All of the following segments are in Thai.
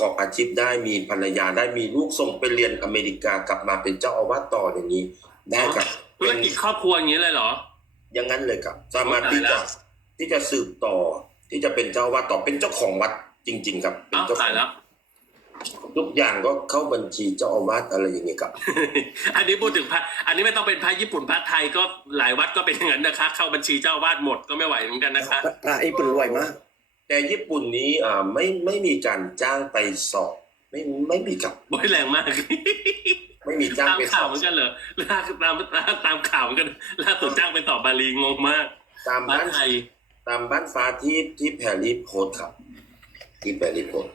กอบอาชีพได้มีภรรยาได้มีลูกส่งไปเรียนอเมริกากลับมาเป็นเจ้าอาวาสต่ออย่างนี้ ได้ครับธุรกิจครอบครัวอย่างนี้เลยเหรอ อย่างนั้นเลยครับ สามารถโอ้ที่ตายแล้จะวที่จะสืบต่อ ที่จะเป็นเจ้าอาวาสต่อเป็นเจ้าของวัดจริง ๆ ครับเป็นอ้าวเจ้าขตาอยงแล้วทุกอย่างก็เข้าบัญชีเจ้าอาวาสอะไรอย่างเงี้ยครับ อันนี้พูดถึงพระอันนี้ไม่ต้องเป็นพระญี่ปุ่นพระไทยก็หลายวัดก็เป็นอย่างนั้นนะคะ เข้าบัญชีเจ้าอาวาดหมดก็ไม่ไหวเหมือนกันนะคะพระญี่ปุ่นรวยมาก แต่ญี่ปุ่นนี้อ่าไม่ไม่มีการจ้างไปสอบ ไม่ไม่มีครับโอ้ยแรงมาก ไม่มีจ้างตามไปสข่าอวบเหมือนกันเหรอล่าตามตามตามข่าวเหมือนกันล่าสุดจ้างไปตอบบาลีงงมากตามพระบ้านไทยตามบ้านฟ้าที่ที่แพรรี่โพสต์ครับ ที่แพรรี่โพสต์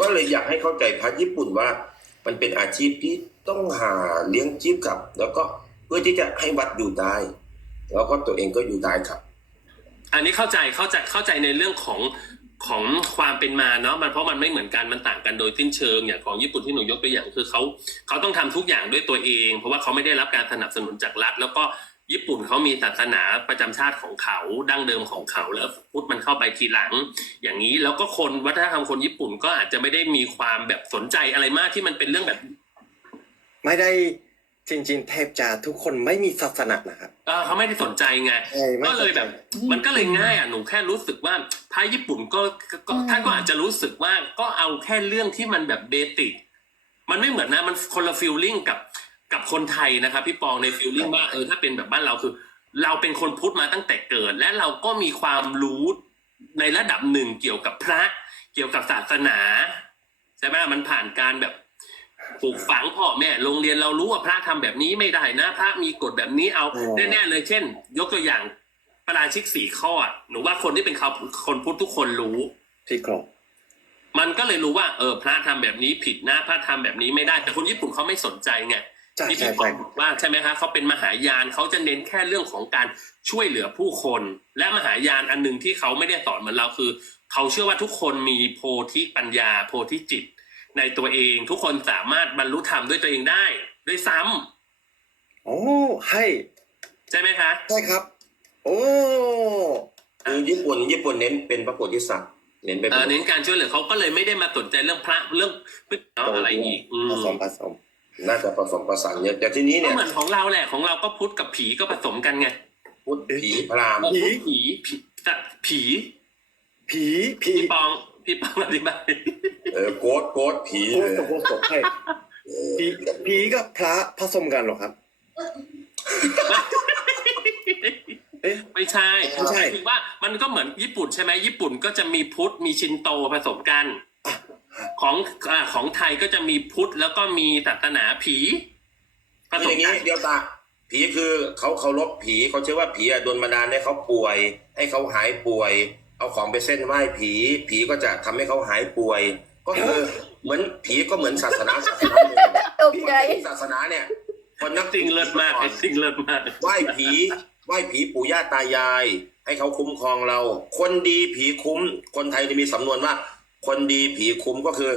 ก็เลยอยากให้เข้าใจพระญี่ปุ่นว่า มันเป็นอาชีพที่ต้องหาเลี้ยงชีพครับ แล้วก็เพื่อที่จะให้วัดอยู่ได้ แล้วก็ตัวเองก็อยู่ได้ครับ อันนี้เข้าใจเข้าใจเข้าใจในเรื่องของ ของความเป็นมาเนาะมันเพราะมันไม่เหมือนกันมันต่างกันโดยสิ้นเชิงอย่างของญี่ปุ่นที่หนูยกตัวอย่างคือเขาเขาต้องทำทุกอย่างด้วยตัวเอง เพราะว่าเขาไม่ได้รับการสนับสนุนจากรัฐ แล้วก็ญี่ปุ่นเขามีศาสนาประจำชาติของเขาดั้งเดิมของเขาแล้วพุทธมันเข้าไปทีหลัง อย่างนี้แล้วก็คนวัฒนธรรมคนญี่ปุ่นก็อาจจะไม่ได้มีความแบบสนใจอะไรมากที่มันเป็นเรื่องแบบ ไม่ได้ จริง ๆ แทบจะทุกคนไม่มีศาสนานะครับ เออเขาไม่ได้สนใจไง ใช่ไม่ก็เลยแบบ มันก็เลยง่ายอะหนูแค่รู้สึกว่าพายญี่ปุ่นก็ก็ก็ท่านก็อาจจะรู้สึกว่าก็เอาแค่เรื่องที่มันแบบเบสิกมันไม่เหมือนนะมันคนละฟิลลิ่งกับกับคนไทยนะครับพี่ปองในฟิลลิ่งว่าเออถ้าเป็นแบบบ้านเราคือ เราเป็นคนพุทธมาตั้งแต่เกิด และเราก็มีความรู้ในระดับหนึ่งเกี่ยวกับพระ เกี่ยวกับศาสนาใช่ไหมมันผ่านการแบบ ปลูกฝังพ่อแม่โรงเรียนเรารู้ว่าพระทำแบบนี้ไม่ได้นะ พระมีกฎแบบนี้เอาอแน่ๆเลยเช่น ยกตัวอย่างประราชิกสี่ข้อหนูว่าคนที่เป็นเขาคนพุทธทุกคนรู้ที่กรบมันก็เลยรู้ว่าเออพระทำแบบนี้ผิดนะพระทำแบบนี้ไม่ได้ แต่คนญี่ปุ่นเขาไม่สนใจไงที่พี่กบอกว่าใช่ไหมคะเขาเป็นมหายานเขาจะเน้นแค่เรื่องของการช่วยเหลือผู้คน และมหายานอันหนึ่งที่เขาไม่ได้สอนเหมือนเราคือ เขาเชื่อว่าทุกคนมีโพธิปัญญาโพธิจิต ในตัวเอง ทุกคนสามารถบรรลุธรรมด้วยตัวเองได้ ด้วยซ้ำโอ้ให้ใช่ไหมคะ ใช่ครับ โอ้คือญี่ปุ่นญี่ปุ่นเน้นเป็นพระโพธิสัตว์เน้นเป็นเออเน้นการช่วยเหลือเขาก็เลยไม่ได้มาสนใจเรื่องพระเรื่องพฤติกรรมอะไรอีกอืมผสมผสมน่าจะผสมผสานเยอะแต่ทีนี้ก็เนี่ยเหมือนของเราแหละของเราก็พุทธกับผีก็ผสมกันไงพุทธผีพราหมณ์เออพุทธผี ผีแต่ผีผีผี พี่ปอง พี่ปองอธิบายเออโกดโกดผีโคเลยตรโคตรใช่ผีผีกับพระผสมกันเหรอครับ เอ๊ะ ไม่ใช่ไม่ใช่หมายถึงว่ามันก็เหมือนญี่ปุ่นใช่ไหมญี่ปุ่นก็จะมีพุทธมีชินโตผสมกันอะของอ่าของไทยก็จะมีพุทธแล้วก็มีศาสนาผีผคือสอมย่างกันี้นเดียวตาผีคือเขาเคารพผีเขาเชื่อว่าผีอะโดนบันดาลให้เขาป่วย ให้เขาหายป่วย เอาของไปเส้นไหว้ผี ผีก็จะทำให้เขาหายป่วย ก็คือเหมือนผีก็เหมือนศาสนาศาสนาหนึ่งตกใจศาสนาเนี่ย คนนับสิ่งเลิศมากไอ้สิ่งเลิศมากไหว้ผีไหว้ผีปู่ย่าตายาย ให้เขาคุ้มครองเรา คนดีผีคุ้ม คนไทยจะมีสำนวนว่า คนดีผีคุ้มก็คือ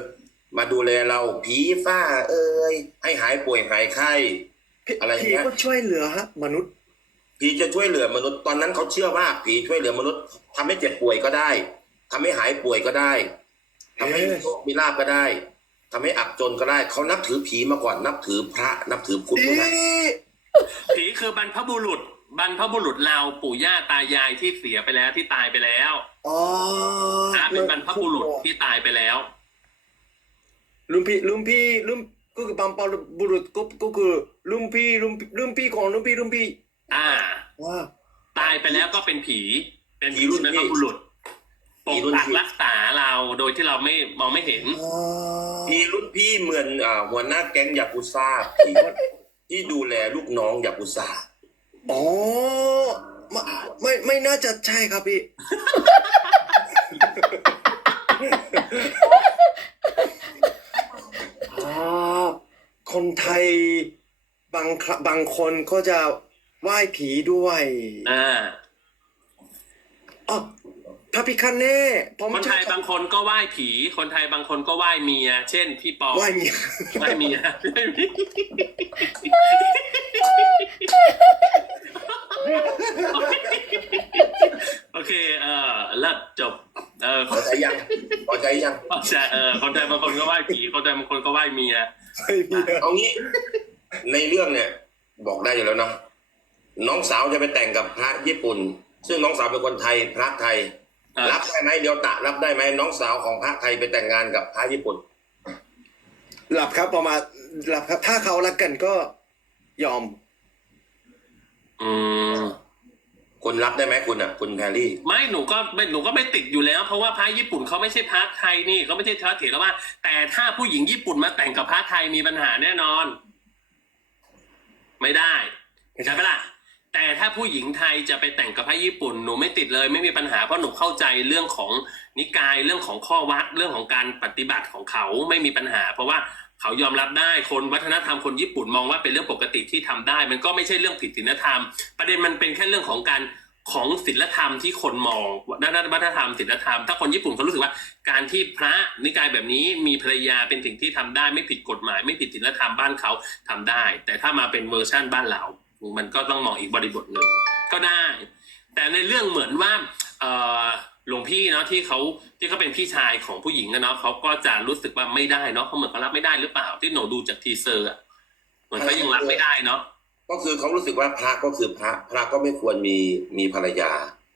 มาดูแลเราผีฝ้าเอ้ยให้หายป่วยหายไข้ อะไรอย่างผีเงี้ย ก็ช่วยเหลือฮะมนุษย์ ผีจะช่วยเหลือมนุษย์ตอนนั้นเขาเชื่อว่าผีช่วยเหลือมนุษย์ทำให้เจ็บป่วยก็ได้ทำให้หายป่วยก็ได้ทำให้มีโชคมีลาบก็ได้ทำให้อับจนก็ได้ เขานับถือผีมาก่อนนับถือพระนับถือพุทธอีด้วยนะผีคือบรรพบุรุษ บรรพบุรุษเราปู่ย่าตายายที่เสียไปแล้วที่ตายไปแล้วอ๋อพระเป็นบรรพบุรุษที่ตายไปแล้วลุงพี่ลุงพี่ลุงก็คือบรรพบุรุษก็ก็คือลุงพี่ลุงพี่ลุงพี่ของลุงพี่ลุงพี่ อ่าว้าตายไปแล้วก็เป็นผี เป็นผีรุ่นบรรพพี่บุรุษปผีกรุ่นปักพี่รักษาเราโดยที่เราไม่มองไม่เห็นอ๋อผีรุ่นพี่เหมือนอ่าหัวหน้าแก๊งยากุซ่าผีที่ดูแลลูกน้องยากุซ่าอ๋อไม่ไม่ไม่น่าจะใช่ครับพี่ อ่าคนไทยบางครั้งบางคนก็จะ ไหว้ผีด้วยอ่าอ๋อพระพิคเน่ผมคนไทยบางคนก็ไหว้ผี คนไทยบางคนก็ไหว้เมีย เช่นพี่ปอไหว้เมียไหว้เมียโอเค เออแล้วจบ เออพอใจยังพอใจยังเข้าใจเออ คนไทยบางคนก็ไหว้ผี คนไทยบางคนก็ไหว้เมียไม่มีอะเอางี้ ในเรื่องเนี่ย บอกได้อยู่แล้วเนาะ น้องสาวจะไปแต่งกับพระญี่ปุ่น ซึ่งน้องสาวเป็นคนไทยพระไทยเออรับได้ไหมเดียวตะรับได้ไหมน้องสาวของพระไทยไปแต่งงานกับพระญี่ปุ่น หลับครับประมาณหลับครับ ถ้าเขารักกันก็ยอม อืม คุณรับได้ไหมคุณอะ คุณแพรรี่ ไม่หนูก็ไม่หนูก็ไม่ติดอยู่แล้ว เพราะว่าพระญี่ปุ่นเขาไม่ใช่พระไทยนี่เขาไม่ใช่พระเถรวาทแต่ถ้าผู้หญิงญี่ปุ่นมาแต่งกับพระไทยมีปัญหาแน่นอน ไม่ได้ไม่ได้ใช่ไหมล่ะ แต่ถ้าผู้หญิงไทยจะไปแต่งกับพระญี่ปุ่นหนูไม่ติดเลย ไม่มีปัญหาเพราะหนูเข้าใจเรื่องของนิกายเรื่องของข้อวัดเรื่องของการปฏิบัติของเขาไม่มีปัญหา เพราะว่าเขายอมรับได้คนวัฒนธรรมคนญี่ปุ่นมองว่าเป็นเรื่องปกติที่ทำได้ มันก็ไม่ใช่เรื่องผิดศีลธรรม ประเด็นมันเป็นแค่เรื่องของการของศีลธรรมที่คนมองด้านวัฒนธรรมศีลธรรม ถ้าคนญี่ปุ่นเขารู้สึกว่าการที่พระนิกายแบบนี้มีภรรยาเป็นสิ่งที่ทำได้ไม่ผิดกฎหมาย ไม่ผิดศีลธรรมบ้านเขาทำได้ แต่ถ้ามาเป็นเวอร์ชั่นบ้านเรา มันก็ต้องมองอีกบริบทหนึ่งก็ได้ แต่ในเรื่องเหมือนว่าเอ่อหลวงพี่เนาะที่เขาที่เขาเป็นพี่ชายของผู้หญิงนะเนาะเขาก็จะรู้สึกว่าไม่ได้เนาะเขาเหมือนเขารับไม่ได้หรือเปล่าที่หนูดูจากทีเซอร์อะเหมือนเขายังรับไม่ได้เนาะก็คือเขารู้สึกว่าพระก็คือพระพระก็ไม่ควรมีมีภรรยา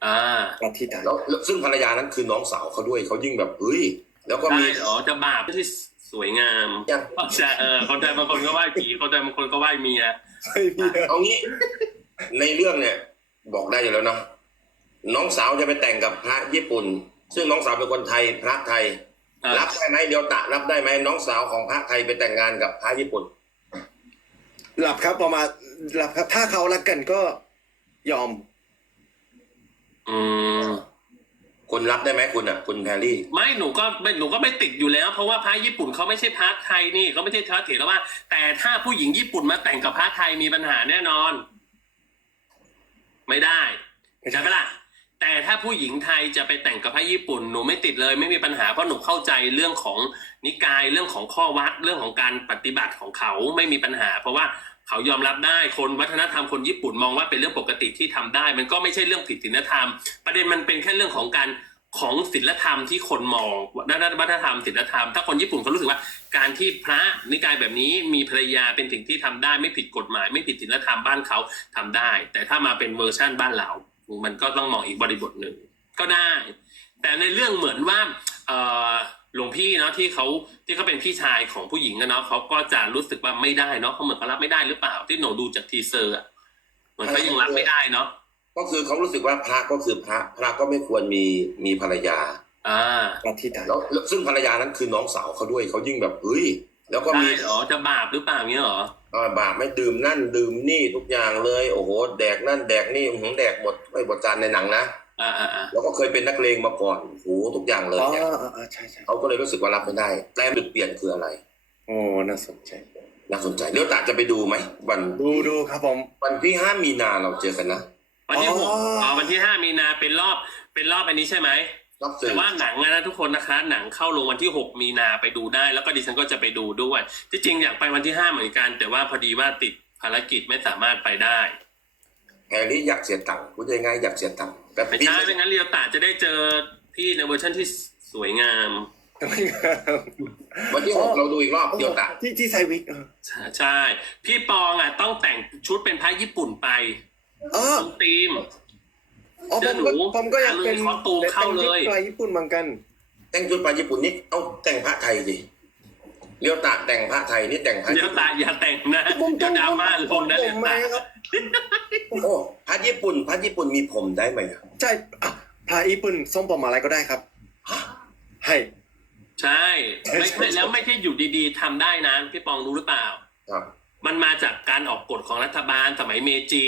อ่ารัที่ตายแล้วแล้วซึ่งภรรยานั้นคือน้องสาวเขาด้วยเขายิ่งแบบเฮ้ยแล้วก็ได้มีเหรอจะบาปที่ สวยงามยังใช่เออคนไทยบางคนก็ไหว้ผีคนไทยบางคนก็ไหว้เมียไม่มีอะเอางี้ ในเรื่องเนี่ย บอกได้อยู่แล้วเนาะน้องสาวจะไปแต่งกับพระญี่ปุ่น ซึ่งน้องสาวเป็นคนไทยพระไทยอ่ารับได้ไหมเดียวตะรับได้ไหมน้องสาวของพระไทยไปแต่งงานกับพระญี่ปุ่น หลับครับประมาณหลับครับ ถ้าเขารักกันก็ยอม อืม คุณรับได้ไหมคุณอะ คุณแพรรี่ไม่หนูก็ไม่หนูก็ไม่ติดอยู่แล้ว เพราะว่าพระญี่ปุ่นเขาไม่ใช่พระไทยนี่เขาไม่ใช่พระเถรวาทแต่ถ้าผู้หญิงญี่ปุ่นมาแต่งกับพระไทยมีปัญหาแน่นอน ไม่ได้ไม่ได้ใช่ไหมล่ะแต่ถ้าผู้หญิงไทยจะไปแต่งกับพระญี่ปุ่นหนูไม่ติดเลย ไม่มีปัญหาเพราะหนูเข้าใจเรื่องของนิกายเรื่องของข้อวัดเรื่องของการปฏิบัติของเขาไม่มีปัญหา เพราะว่า เขายอมรับได้คนวัฒนธรรมคนญี่ปุ่นมองว่าเป็นเรื่องปกติที่ทำได้ มันก็ไม่ใช่เรื่องผิดศีลธรรม ประเด็นมันเป็นแค่เรื่องของการของศีลธรรมที่คนมองด้านวัฒนธรรมศีลธรรม ถ้าคนญี่ปุ่นเขารู้สึกว่า การที่พระนิกายแบบนี้มีภรรยาเป็นสิ่งที่ทำได้ไม่ผิดกฎหมาย ไม่ผิดศีลธรรมบ้านเขาทำได้ แต่ถ้ามาเป็นเวอร์ชั่นบ้านเรา มันก็ต้องมองอีกบริบทหนึ่งก็ได้ แต่ในเรื่องเหมือนว่าเอ่อ หลวงพี่เนาะที่เขาที่เขาเป็นพี่ชายของผู้หญิงนะเนาะเขาก็จะรู้สึกว่าไม่ได้เนาะเขาเหมือนเขารับไม่ได้หรือเปล่าที่หนูดูจากทีเซอร์อะเหมือนเขายังรับไม่ได้เนาะก็คือเขารู้สึกว่าพระก็คือพระ พระก็ไม่ควรมีมีภรรยา อ่ารัที่ตายแล้วแล้วซึ่งภรรยานั้นคือน้องสาวเขาด้วยเขายิ่งแบบเฮ้ยแล้วก็ได้มีเหรอจะบาปหรือเปล่าเงี้ยเหรออ่าบาปไม่ดื่มนั่นดื่มนี่ทุกอย่างเลย โอ้โห แดกนั่นแดกนี่อื้อหือแดกหมดไม่บทจานในหนังนะ อ่าอ่าอ่าแล้วก็เคยเป็นนักเลงมาก่อนโอ้โหทุกอย่างเลยอ๋อเนี่ยอ๋ออ๋อใช่ใช่เขาก็เลยรู้สึกว่ารับไม่ได้แต่จุดเปลี่ยนคืออะไรโอ้น่าสนใจ น่าสนใจเดี๋ยวตาจะไปดูไหมวันดูดูครับผม วันที่ห้ามีนาเราเจอกันนะวันที่หกอ๋ออ๋ อ๋อวันที่ห้ามีนาเป็นรอบเป็นรอบอันนี้ใช่ไหม รับสื่แต่อว่าหนังอะนะทุกคนนะคะ หนังเข้าลงวันที่หกมีนาไปดูได้ แล้วก็ดิฉันก็จะไปดูด้วย ที่จริงอยากไปวันที่ห้าเหมือนกัน แต่ว่าพอดีว่าติดภารกิจไม่สามารถไปได้ แฮร์รี่อยากเสียตังค์พูดยังไงายๆอยากเสียตังค์ แต่ไม่พี่ใช่ไม่งั้นเรียวตาจะได้เจอพี่ในเวอร์ชันที่สวยงาม วันที่หกเราดูอีกรอบเดี๋ยวตาที่ที่ไซวิกเออใช่ใช่ พี่ปองอะต้องแต่งชุดเป็นพระญี่ปุ่นไปอ๋อต้องธีมอ๋อผมก็ผมก็อยากเป็นคอสตูมเข้าเลยแต่งชุดปลาญี่ปุ่นเหมือนกัน แต่งชุดปลาญี่ปุ่นนี่เอาแต่งพระไทยสิ เลี้ยวตาแต่งพระไทยนี่แต่งพระเรียวตาอย่าแต่งนะผมเดี๋ยวดราม่าลงนะผเรียมวไหมตาครับ โอ้พระญี่ปุ่นพระญี่ปุ่นมีผมได้ไหมอะใช่อะพาญี่ปุ่นส่งผมอะไรก็ได้ครับฮะให้ ใช่ไม่ใช่แล้วไม่ใช่อยู่ดีๆทำได้นะพี่ปองรู้หรือเปล่า ครับ มันมาจากการออกกฎของรัฐบาลสมัยเมจิ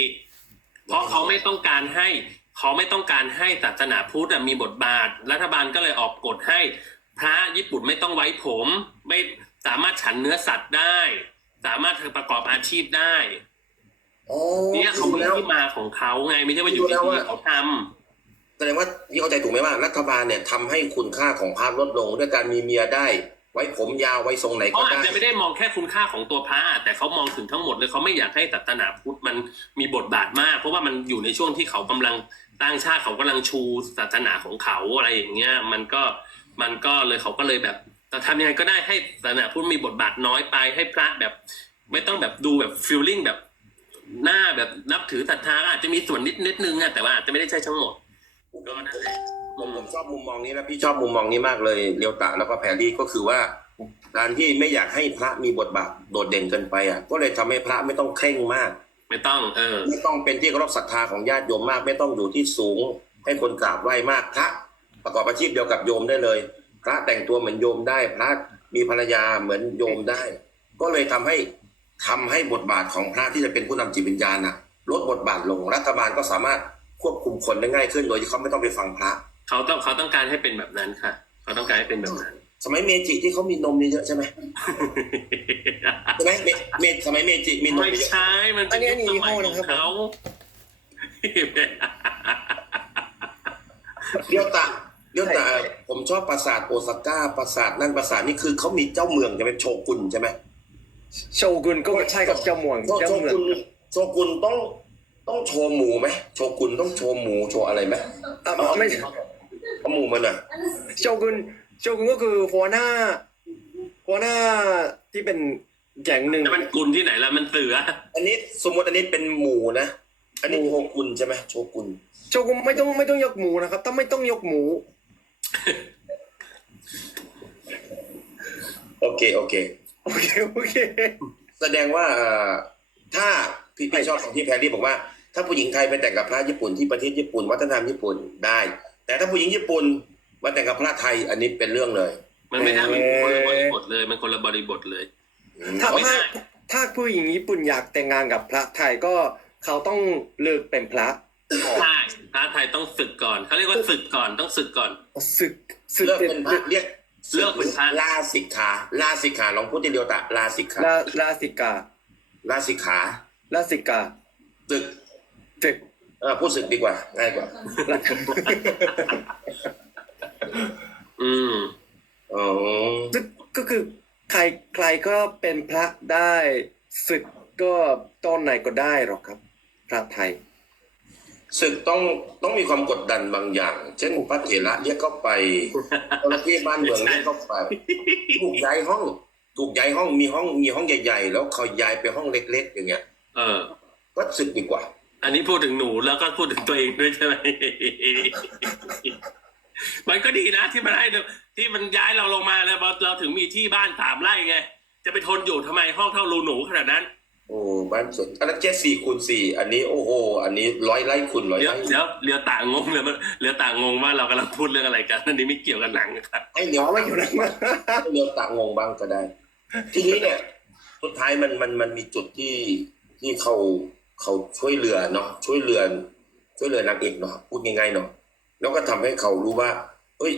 เพราะเขาไม่ต้องการให้เขาไม่ต้องการให้ศาสนาพุทธอะมีบทบาท รัฐบาลก็เลยออกกฎให้ พระญี่ปุ่นไม่ต้องไว้ผม ไม่ สามารถฉันเนื้อสัตว์ได้ สามารถประกอบอาชีพได้อ๋อเนี่ยเขาดูมีแล้วที่มาของเขาไงไม่ใช่ว่าอยู่ดูแล้วดีว่าๆเขาทำแสดงว่าพี่เข้าใจถูกไหมว่ารัฐบาลเนี่ยทำให้คุณค่าของพระลดลงด้วยการมีเมียได้ ไว้ผมยาวไว้ทรงไหนเขาก็อาจได้จะไม่ได้มองแค่คุณค่าของตัวพระแต่เขามองถึงทั้งหมดเลยเขาไม่อยากให้ศาสนาพุทธมันมีบทบาทมาก เพราะว่ามันอยู่ในช่วงที่เขากำลังตั้งชาติเขากำลังชูศาสนาของเขาอะไรอย่างเงี้ย มันก็มันก็เลยเขาก็เลยแบบ แต่ทำยังไงก็ได้ให้ศาสนาพุทธมีบทบาทน้อยไปให้พระแบบ ไม่ต้องแบบดูแบบฟีลลิ่งแบบ หน้าแบบนับถือศรัทธาอาจจะมีส่วนนิดนิดนึงอะแต่ว่าอาจจะไม่ได้ใช่ทั้งหมดก็นั่นแหละผมผมชอบมุมมองนี้นะพี่ชอบมุมมองนี้มากเลยเลียวตะแล้วก็แพรรี่ก็คือว่าการที่ไม่อยากให้พระมีบทบาทโดดเด่นเกินไปอะก็เลยทำให้พระไม่ต้องเคร่งมาก ไม่ต้องเออ ไม่ต้องเป็นที่เคารพศรัทธาของญาติโยมมาก ไม่ต้องอยู่ที่สูง ให้คนกราบไหว้มากพระประกอบอาชีพเดียวกับโยมได้เลย พระแต่งตัวเหมือนโยมได้ พระมีภรรยาเหมือนโยมได้ ก็เลยทำให้ทำให้บทบาทของพระที่จะเป็นผู้นำจิตวิญญาณน่ะลดบทบาทลงรัฐบาลก็สามารถควบคุมคนได้ง่ายขึ้นโดยที่เขาไม่ต้องไปฟังพระ เขาต้องเขาต้องการให้เป็นแบบนั้นค่ะ เขาต้องการให้เป็นแบบนั้น สมัยเมจิที่เขามีนมเยอะๆใช่ไหมใช่ไหมเมเมสมัยเมจิมีนมไม่เยอะใช่มันเป็นอันนี้อันนี้ยุคสมัยยี่ห้อขนะองครับเขาเดียวตะ เดียวตะผมชอบปราสาทโอซาก้าปราสาทนั่นปราสาทนี่คือเขามีเจ้าเมืองใช่ไหมโชกุนใช่ไหมโชกุนก็ใช่กับเจ้าเมืองโชเจ้าโชเมืองกุนโชกุนต้องต้องโชว์หมูไหมโชกุนต้องโชว์หมูโชว์อะไรไหมอะไม่เอาหมูมันอะโชกุนโชกุนก็คือหัวหน้าหัวหน้าที่เป็นแก๊งหนึ่งแล้วมันกุลที่ไหนล่ะมันเสืออันนี้สมมติอันนี้เป็นหมูนะอันนี้โชกุนใช่ไหมโชกุนโชกุนไม่ต้องไม่ต้องยกหมูนะครับ ถ้าไม่ต้องยกหมู โอเคโอเค โอเคโอเค แสดงว่าเอ่อถ้าพี่พี่ชอบของที่แพรรี่บอกว่า ถ้าผู้หญิงไทยไปแต่งกับพระญี่ปุ่นที่ประเทศญี่ปุ่น วัฒนธรรมญี่ปุ่นได้ แต่ถ้าผู้หญิงญี่ปุ่นมาแต่งกับพระไทยอันนี้เป็นเรื่องเลยมันไม่ได้มันคนละบริบทเลยมันคนละบริบทเลยถ้าไม่ได้ถ้าถ้าผู้หญิงญี่ปุ่นอยากแต่งงานกับพระไทยก็เขาต้องเลิกเป็นพระ ใช่ พระไทยต้องศึกก่อนเขาเรียกว่าศึกก่อนต้องศึกก่อนศึกศึกเลิกเป็นพระเรียกเลิกเป็นพระลาสิกขาลาสิกขาลองพูดทีเดียวตะลาสิกขาลาลาสิกาลาสิกขาลาสิกาศึกศึกเออพูดศึกดีกว่าง่ายกว่าลาอืมอ๋อศึกก็คือใครใครก็เป็นพระได้ศึกก็ตอนไหนก็ได้หรอกครับ พระไทย ศึกต้องต้องมีความกดดันบางอย่าง เช่นพระเถระเรียกเข้าไปเจ้าหน้าที่บ้านเมืองเรียกเข้าไป ถูกย้ายห้อง ถูกย้ายห้องมีห้องมีห้องใหญ่ๆ แล้วเขาย้ายไปห้องเล็ก ๆ อย่างเงี้ย เออ ก็สึกดีกว่า อันนี้พูดถึงหนูแล้วก็พูดถึงตัวเองด้วยใช่ไหมมันก็ดีนะที่มันให้ที่มันย้ายเราลงมาแล้วเราถึงมีที่บ้านสามไร่ไง จะไปทนอยู่ทำไมห้องเท่ารูหนูขนาดนั้น โอ้บ้านสวนอันนั้นแค่สี่คูณสี่อันนี้โอ้โห อันนี้ร้อยไร่คูณร้อยเดี๋ยวไร่เดี๋ยวเรือต่างงงเลยมันเรือต่างงงว่าเรากำลังพูดเรื่องอะไรกันอันนี้ไม่เกี่ยวกับหนังครับให้เลี้ยวอ๋อไม่อยู่นะมาให้เลี้ยวตะงงบ้างก็ได้ ทีนี้เนี่ยสุดท้ายมันมันมันมีจุดที่ที่เขาเขาช่วยเหลือเนาะช่วยเหลือช่วยเหลือนางเอกเนาะพูดง่ายๆเนาะแล้วก็ทำให้เขารู้ว่าเอ้ย